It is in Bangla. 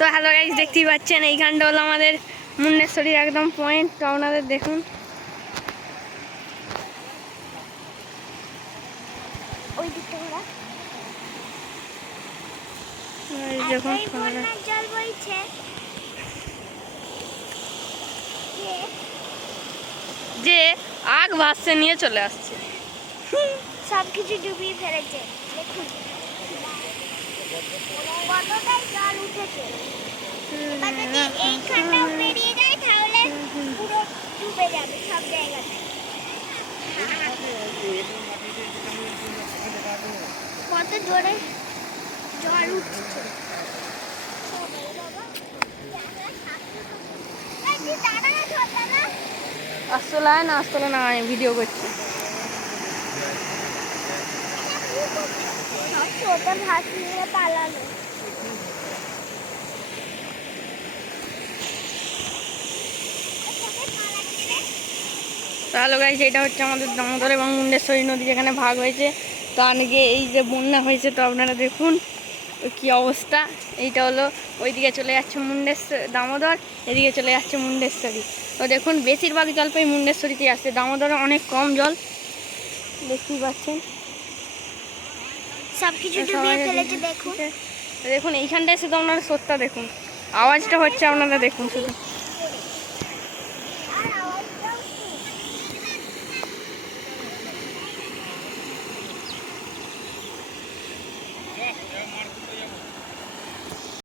তো হ্যালো গাইস, দেখতেই পাচ্ছেন এইখানটা হলো আমাদের মুন্ডেশ্বরীর একদম পয়েন্ট। তো আপনাদের দেখুন, ওই দিকটা ঘোরা। দেখুন বন্যার জল বইছে, যে আগ ভাসছে নিয়ে চলে আসছে, সবকিছু ডুবিয়ে ফেলেছে। দেখুন কতটাই জল উঠেছে। এবার যদি এইখানটাও পেরিয়ে যায় তাহলে পুরো ডুবে যাবে সব জায়গাটায়। কত জোরে জল উঠছে। আসলে না আমি ভিডিও করছি। ওটা ভাত নিয়ে পালালো। হ্যালো গাইস, এটা হচ্ছে আমাদের দামোদর এবং মুন্ডেশ্বরী নদী যেখানে ভাগ হয়েছে। তো আজকে এই যে বন্যা হয়েছে, তো আপনারা দেখুন কি অবস্থা। এইটা হলো ওইদিকে চলে যাচ্ছে দামোদর, এদিকে চলে যাচ্ছে মুন্ডেশ্বরী। তো দেখুন বেশিরভাগ জল পাই মুন্ডেশ্বরীতে আসছে, দামোদরে অনেক কম জল, দেখতেই পাচ্ছেন। সবকিছু ডুবিয়ে ফেলেছে দেখুন। দেখুন এইখানটা এসে তো আপনারা সত্যা দেখুন, আওয়াজটা হচ্ছে আপনারা দেখুন শুধু।